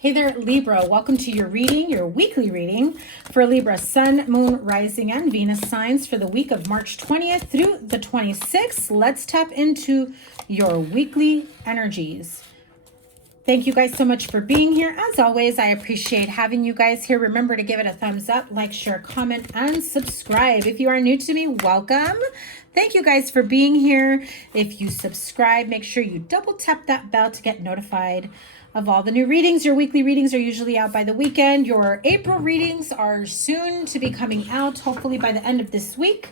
Hey there, Libra. Welcome to your reading, your weekly reading for Libra Sun, Moon, Rising, and Venus signs for the week of March 20th through the 26th. Let's tap into your weekly energies. Thank you guys so much for being here. As always, I appreciate having you guys here. Remember to give it a thumbs up, like, share, comment, and subscribe. If you are new to me, welcome. Thank you guys for being here. If you subscribe, make sure you double tap that bell to get notified of all the new readings. Your weekly readings are usually out by the weekend. Your April readings are soon to be coming out, hopefully by the end of this week.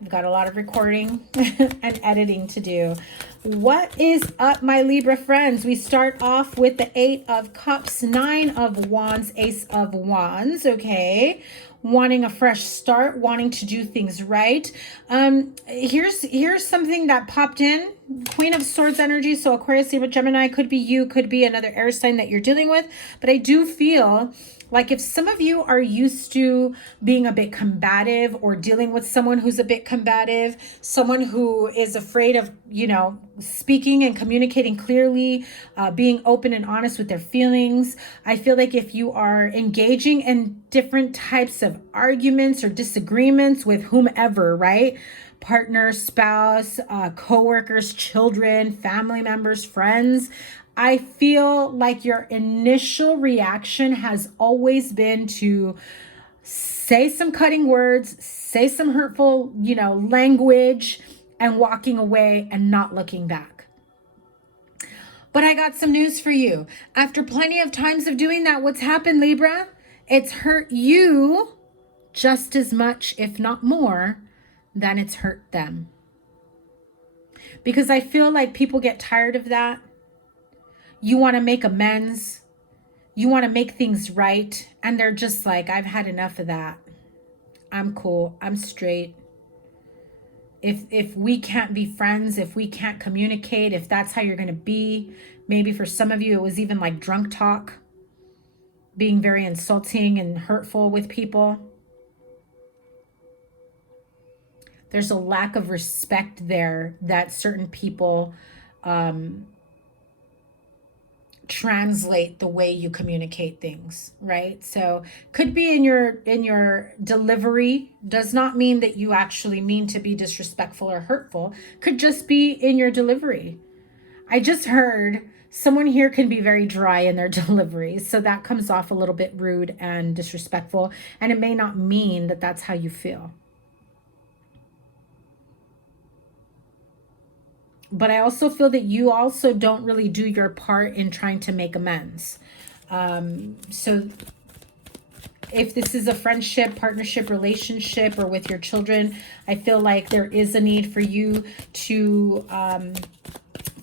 I've got a lot of recording and editing to do. What is up, my Libra friends? We start off with the 8 of Cups, 9 of Wands, Ace of Wands, okay? Wanting a fresh start, wanting to do things right. Here's something that popped in. Queen of Swords energy, so Aquarius, Libra, Gemini, could be you, could be another air sign that you're dealing with. But I do feel like if some of you are used to being a bit combative or dealing with someone who's a bit combative, someone who is afraid of, speaking and communicating clearly, being open and honest with their feelings, I feel like if you are engaging in different types of arguments or disagreements with whomever, right? Partner, spouse, co-workers, children, family members, friends, I feel like your initial reaction has always been to say some cutting words, say some hurtful, language, and walking away and not looking back. But I got some news for you. After plenty of times of doing that, what's happened, Libra? It's hurt you just as much, if not more, than it's hurt them. Because I feel like people get tired of that. You want to make amends. You want to make things right. And they're just like, I've had enough of that. I'm cool. I'm straight. If we can't be friends, if we can't communicate, if that's how you're going to be, maybe for some of you, it was even like drunk talk, being very insulting and hurtful with people. There's a lack of respect there that certain people translate the way you communicate things, right? So could be in your delivery. Does not mean that you actually mean to be disrespectful or hurtful. Could just be in your delivery. I just heard someone here can be very dry in their delivery, so that comes off a little bit rude and disrespectful, and it may not mean that that's how you feel. But I also feel that you also don't really do your part in trying to make amends. So if this is a friendship, partnership, relationship, or with your children, I feel like there is a need for you to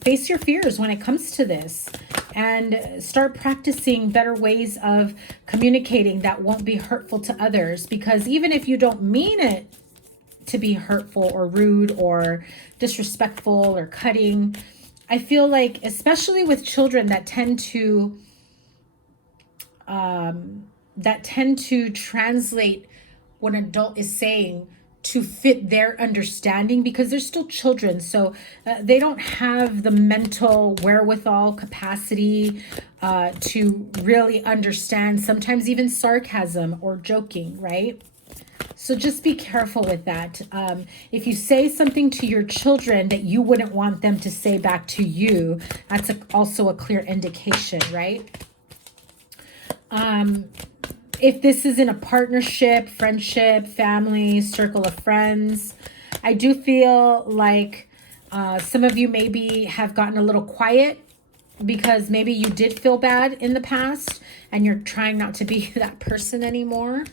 face your fears when it comes to this and start practicing better ways of communicating that won't be hurtful to others. Because even if you don't mean it to be hurtful or rude or disrespectful or cutting, I feel like, especially with children that tend to translate what an adult is saying to fit their understanding, because they're still children, so they don't have the mental wherewithal capacity to really understand sometimes even sarcasm or joking, right? So just be careful with that. If you say something to your children that you wouldn't want them to say back to you, that's also a clear indication, right? If this is in a partnership, friendship, family, circle of friends, I do feel like some of you maybe have gotten a little quiet because maybe you did feel bad in the past and you're trying not to be that person anymore.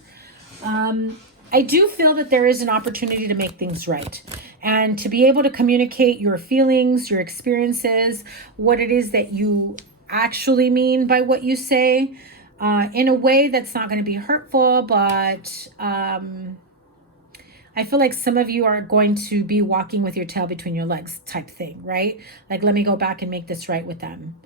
I do feel that there is an opportunity to make things right and to be able to communicate your feelings, your experiences, what it is that you actually mean by what you say, in a way that's not going to be hurtful, but I feel like some of you are going to be walking with your tail between your legs type thing, right? Like, let me go back and make this right with them.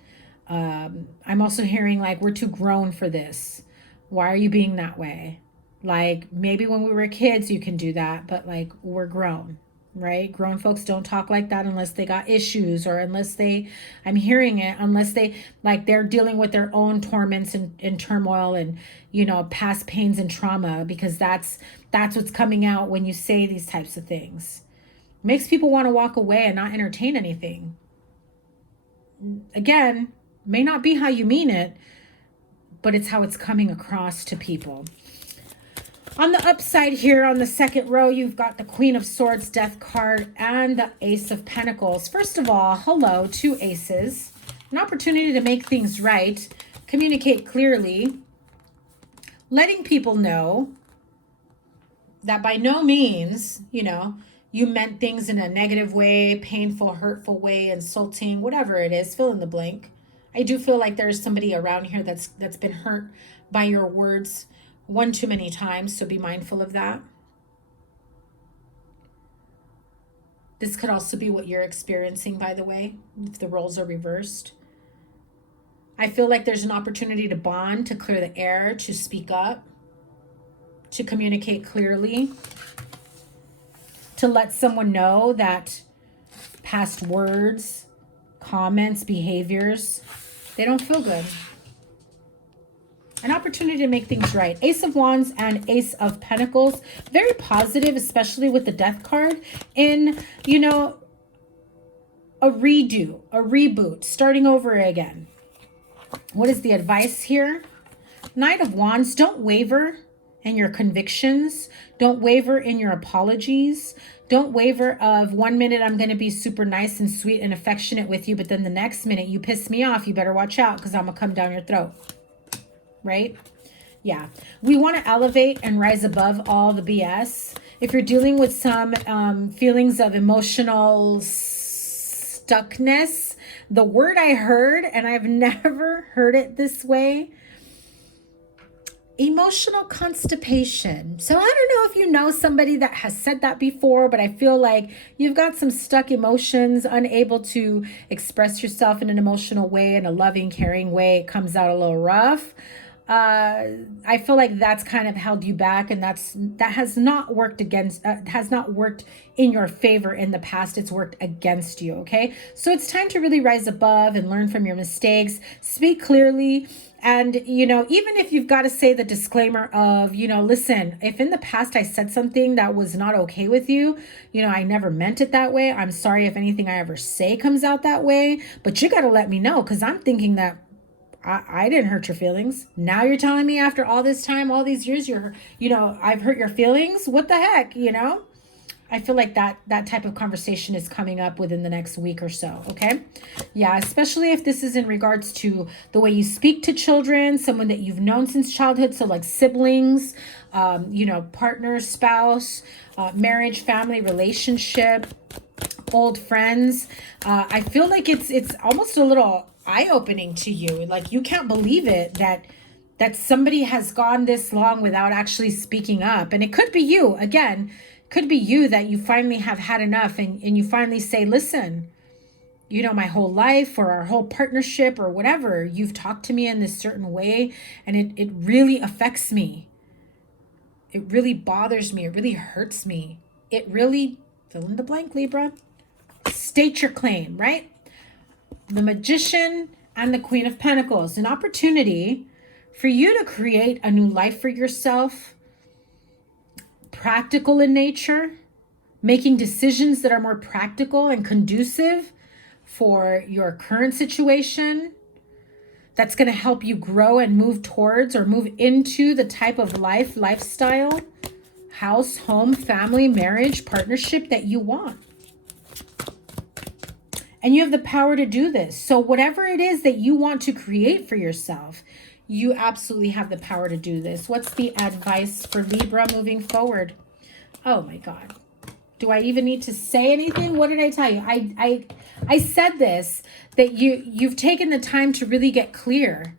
I'm also hearing like, we're too grown for this. Why are you being that way? Like, maybe when we were kids, you can do that, but like, we're grown. right? Grown folks don't talk like that unless they got issues, or unless they, I'm hearing it, unless they, like, they're dealing with their own torments and turmoil and, you know, past pains and trauma, because that's what's coming out when you say these types of things. Makes people want to walk away and not entertain anything. Again, may not be how you mean it, but it's how it's coming across to people. On the upside here, on the second row, you've got the Queen of Swords, Death card, and the Ace of Pentacles. First of all, hello, two aces. An opportunity to make things right, communicate clearly, letting people know that by no means, you know, you meant things in a negative way, painful, hurtful way, insulting, whatever it is, fill in the blank. I do feel like there's somebody around here that's been hurt by your words one too many times, so be mindful of that. This could also be what you're experiencing, by the way, if the roles are reversed. I feel like there's an opportunity to bond, to clear the air, to speak up, to communicate clearly, to let someone know that past words, comments, behaviors, they don't feel good. An opportunity to make things right. Ace of Wands and Ace of Pentacles. Very positive, especially with the Death card. In, you know, a redo, a reboot, starting over again. What is the advice here? Knight of Wands, don't waver in your convictions. Don't waver in your apologies. Don't waver of 1 minute I'm going to be super nice and sweet and affectionate with you, but then the next minute you piss me off. You better watch out, because I'm going to come down your throat. Right? Yeah. We want to elevate and rise above all the BS. If you're dealing with some feelings of emotional stuckness, the word I heard, and I've never heard it this way, emotional constipation. So I don't know if you know somebody that has said that before, but I feel like you've got some stuck emotions, unable to express yourself in an emotional way, in a loving, caring way. It comes out a little rough. I feel like that's kind of held you back, and that has not worked has not worked in your favor in the past. It's worked against you. Okay. So it's time to really rise above and learn from your mistakes, speak clearly. And, you know, even if you've got to say the disclaimer of, you know, listen, if in the past I said something that was not okay with you, you know, I never meant it that way. I'm sorry if anything I ever say comes out that way, but you got to let me know, because I'm thinking that I didn't hurt your feelings. Now you're telling me after all this time, all these years, you know, I've hurt your feelings. What the heck, you know? I feel like that type of conversation is coming up within the next week or so. Okay. Yeah. Especially if this is in regards to the way you speak to children, someone that you've known since childhood. So like siblings, you know, partner, spouse, marriage, family, relationship, old friends. I feel like it's almost a little eye-opening to you. Like, you can't believe it that somebody has gone this long without actually speaking up. And it could be you, again, could be you, that you finally have had enough, and you finally say, listen, you know, my whole life or our whole partnership or whatever, you've talked to me in this certain way, and it really affects me. It really bothers me. It really hurts me. It really, fill in the blank, Libra. State your claim, right? The Magician and the Queen of Pentacles. An opportunity for you to create a new life for yourself. Practical in nature. Making decisions that are more practical and conducive for your current situation. That's going to help you grow and move towards or move into the type of lifestyle, house, home, family, marriage, partnership that you want. And you have the power to do this. So whatever it is that you want to create for yourself, you absolutely have the power to do this. What's the advice for Libra moving forward? Oh my God. Do I even need to say anything? What did I tell you? I said this, that you've taken the time to really get clear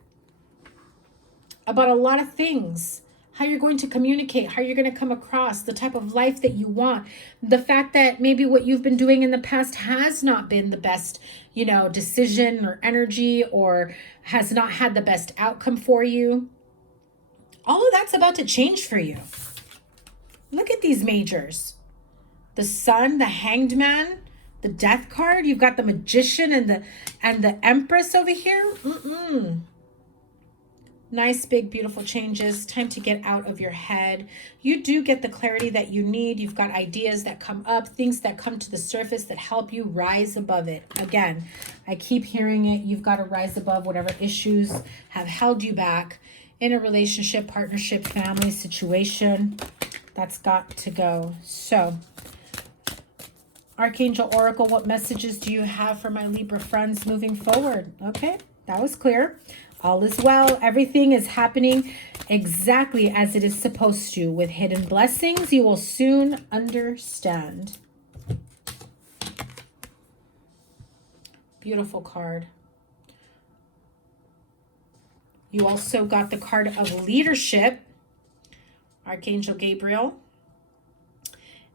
about a lot of things. How you're going to communicate, how you're going to come across, the type of life that you want. The fact that maybe what you've been doing in the past has not been the best, you know, decision or energy, or has not had the best outcome for you. All of that's about to change for you. Look at these majors. the Sun, the Hanged Man, the Death card. You've got the Magician and the Empress over here. Nice, big, beautiful changes. Time to get out of your head. You do get the clarity that you need. You've got ideas that come up, things that come to the surface that help you rise above it. Again, I keep hearing it. You've got to rise above whatever issues have held you back in a relationship, partnership, family situation. That's got to go. So, Archangel Oracle, what messages do you have for my Libra friends moving forward? Okay, that was clear. All is well. Everything is happening exactly as it is supposed to. With hidden blessings, you will soon understand. Beautiful card. You also got the card of leadership, Archangel Gabriel.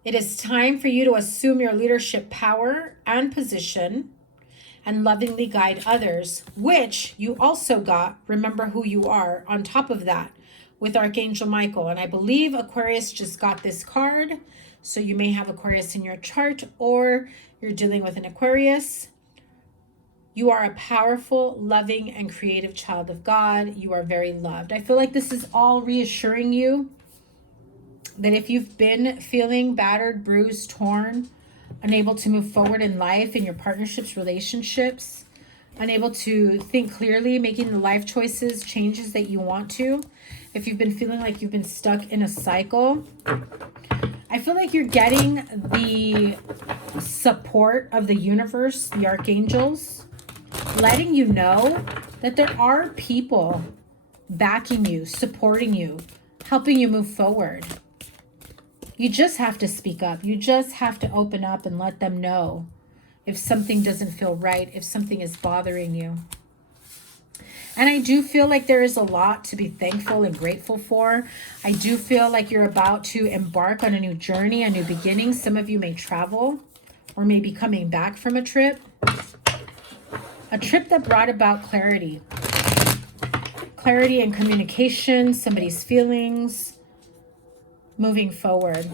It is time for you to assume your leadership power and position and lovingly guide others, which you also got, remember who you are, on top of that with Archangel Michael. And I believe Aquarius just got this card. So you may have Aquarius in your chart, or you're dealing with an Aquarius. You are a powerful, loving, and creative child of God. You are very loved. I feel like this is all reassuring you that if you've been feeling battered, bruised, torn, unable to move forward in life, in your partnerships, relationships, unable to think clearly, making the life choices, changes that you want to, if you've been feeling like you've been stuck in a cycle, I feel like you're getting the support of the universe, the archangels, letting you know that there are people backing you, supporting you, helping you move forward. You just have to speak up. You just have to open up and let them know if something doesn't feel right, if something is bothering you. And I do feel like there is a lot to be thankful and grateful for. I do feel like you're about to embark on a new journey, a new beginning. Some of you may travel or may be coming back from a trip that brought about clarity. Clarity and communication, somebody's feelings, moving forward.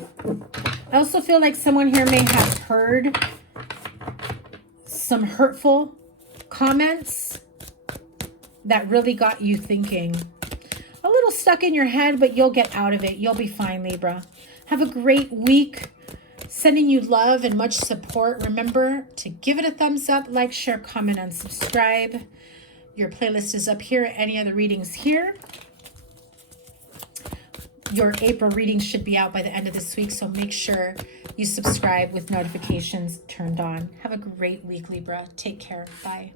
I also feel like someone here may have heard some hurtful comments that really got you thinking. A little stuck in your head, but you'll get out of it. You'll be fine, Libra. Have a great week. Sending you love and much support. Remember to give it a thumbs up, like, share, comment, and subscribe. Your playlist is up here. Any other readings here? Your April readings should be out by the end of this week, so make sure you subscribe with notifications turned on. Have a great week, Libra. Take care. Bye.